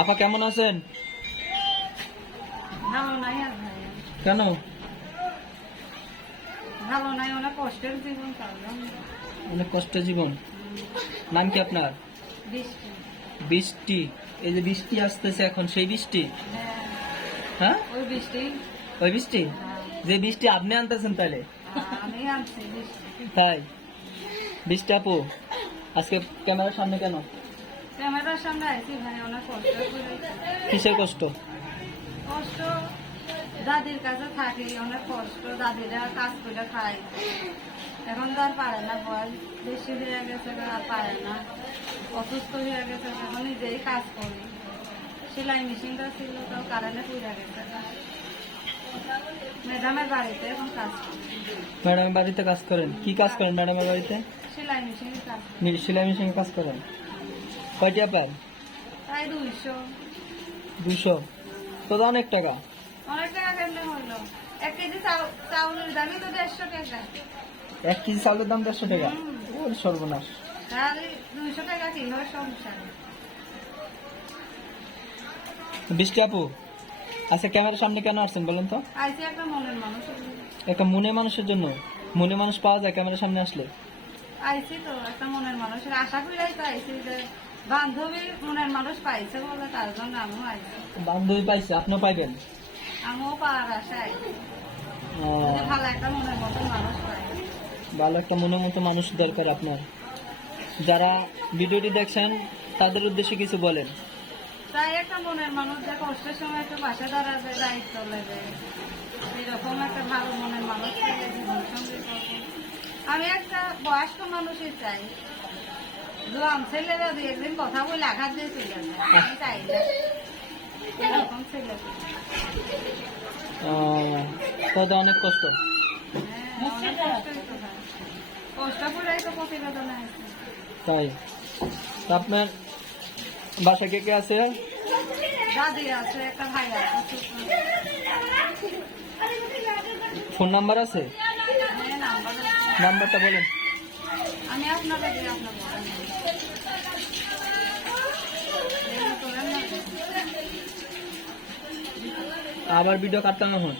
আপা কেমন আছেন? ভালো নাই আর ভাই, কেন? ভালো নাই, অনেক কষ্টের জীবন কাটলাম। অনেক কষ্টের জীবন। নাম কি আপনার? বৃষ্টি। বৃষ্টি। এই যে বৃষ্টি আসতেছে এখন, সেই বৃষ্টি? হ্যাঁ, হ্যাঁ, ওই বৃষ্টি। ওই বৃষ্টি। হ্যাঁ, যে বৃষ্টি আপনি আনতেছেন তাহলে? আমি আনছি বৃষ্টি। তাই? বৃষ্টি আপু, আজকে ক্যামেরার সামনে কেন? ক্যামেরার সামনে আইছি ভাই, অনেক কষ্ট করে। কিসের কষ্ট? কষ্ট, দাদির কাছে থাকি, অনেক কষ্ট। দাদিরা কাজ করে খায়, এখন তো আর পারে না, বয়স বেশি হয়ে গেছে, আর পারে না, অসুস্থ হয়ে গেছে। এখন নিজেই কাজ করি। সেলাই মেশিনটা ছিল, তো কারেন্টে পুড়ে গেছে। ম্যাডামের বাড়িতে এখন কাজ করি, ম্যাডামের বাড়িতে কাজ করেন? কি কাজ করেন ম্যাডামের বাড়িতে? সেলাই মেশিনের কাজ করি। সেলাই মেশিনে কাজ করেন? কয়টা পান? প্রায় 200। 200? তো অনেক টাকা। অনেক টাকা কেমনে হইলো? 1 কেজি চাউলের দামই তো 150 টাকা। 1 কেজি চাউলের দাম 150 টাকা? হুম। ওর সর্বনাশ। তাহলে 200 টাকা কিভাবে সংসার? বৃষ্টি আপু, আচ্ছা ক্যামেরার সামনে কেন আসছেন বলেন তো? আইসি একটা মনের মানুষ। একটা মনে মানুষের জন্য? মনে মানুষ পাওয়া যায় ক্যামেরার সামনে আসলে? আইসি তো একটা মনের মানুষের আশা করেই তো আইসি, যে বান্ধবী মনের মানুষ পাইছে বলে তার জন্য আমিও আইসি। বান্ধবী পাইছে, আপনিও পাইবেন? আমিও পাওয়ার আশায় আইসি, আহ, যদি ভালো একটা মনের মতন মানুষ পাই। ভালো একটা মনের মতো মানুষ দরকার আপনার। যারা ভিডিওটি দেখছেন তাদের উদ্দেশ্যে কিছু বলেন। তাই একটা মনের মানুষ, যে কষ্টের সময় একটু পাশে দাঁড়াবে, দায়িত্ব নেবে, এরকম একটা ভালো মনের মানুষ পেলে জীবন সঙ্গী করবো। আমি একটা বয়স্ক মানুষই চাই, জোয়ান ছেলেরা 2 একদিন কথা বলে আঘাত দিয়ে চলে যায়, আমি চাই না এরকম ছেলে। তাদের অনেক কষ্ট। হ্যাঁ, অনেক কষ্টই তো হয়। কষ্ট করেই তো প্রতিবেদনে আছে। তাই? তা আপনার বাসা কে কে আছে? দাদি আছে, একটা ভাই আছে, ফোন নাম্বার আছে? হ্যাঁ, নাম্বার আছে। নাম্বারটা বলেন। আমি আপনাকে দিই, আপনার বলেন। আবার ভিডিও কাটতাম এখন।